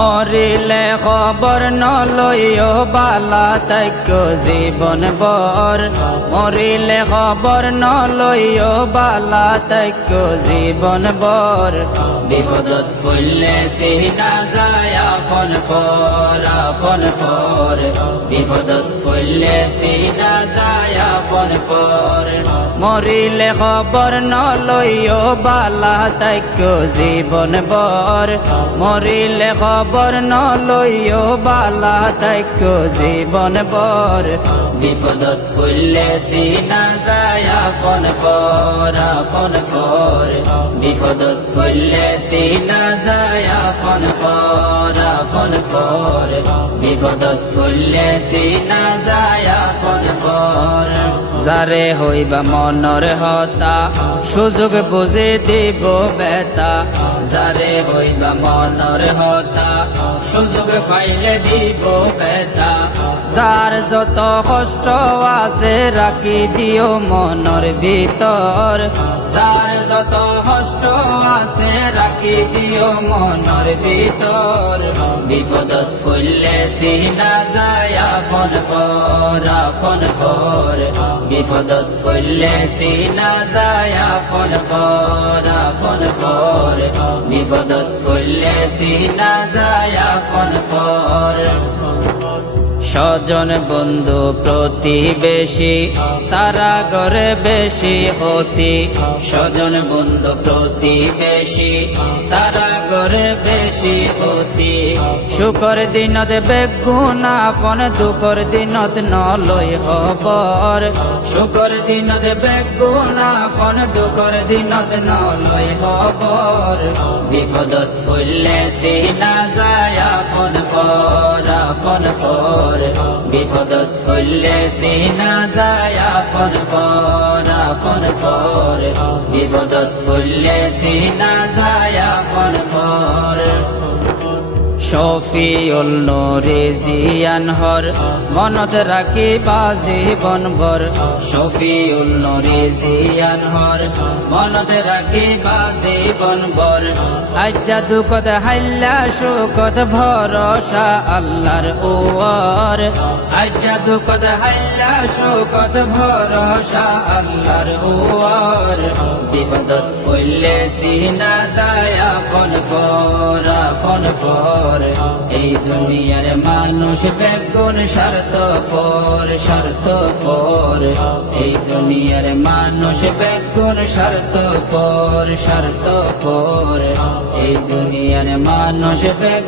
মরিলে খবর নলইও বালা তাইক জীবন বর মরিলে খবর নলইও বালা তাইক জীবন বর বিপদত ফুললে সিনা যায় আফন ফর বিপদত ফুললে সিনা যায় আফন ফর মরিলে খবর নলইও বালা তাইক জীবন বর মরিলে খবর নলইও বালা তাইক জীবন বর বিপদত ফুললে সিনা যায় আফন ফর বিপদত ফুললে সিনা যায় আফন ফর বিপদত ফুললে সিনা যায় আফন ফর যারে হইবা মনর হতা সুযোগ বুঝে দিব বেতা যারে হইবা মনর হতা সুযোগ ফাইলে দিব বেতা যার যত কষ্ট আছে রাখি দিও মনর ভিতর যার যত কষ্ট আছে রাখি দিও মনর ভিতর বিপদত ফুললে সিনা যায় আফন ফর বিপদত ফুললে সিনা যায় আফন ফর বিপদত ফুললে সিনা যায় আফন ফর স্বজন বন্ধু প্রতিবেশী তারা গড়ে বেশি হতি স্বজন বন্ধু প্রতিবেশী তারা গড়ে বেশি হতি সুখর দিনত বেগুনা ফোন দুঃখর দিনত নলই খবর সুখর দিনত বেগুনা ফোন দুঃখর দিনত নলই খবর বিপদত ফুললে সিনা যায় আফন ফর বিপদত ফুললে সিনা যায় আফন ফর বিপদত ফুললে সিনা যায় আফন ফর শফিউল নূরে জিয়ান হর মনত রাখি জীবন ভর শফিউল নূরে জিয়ান হর মনত রাখি জীবন ভর আজ্জা দুঃখত হাল্লা সুখত ভরসা আল্লাহর ওয়ার আজ্জা দুঃখত হাল্লা সুখত ভরসা আল্লাহর ওয়ার বিপদত ফুললে সিনা যায় আফন ফর এই দুনিয়ার মানুষ বেগুন স্বার্থপর এই দুনিয়ার মানুষ বেগুন স্বার্থপর এই দুনিয়ার মানুষ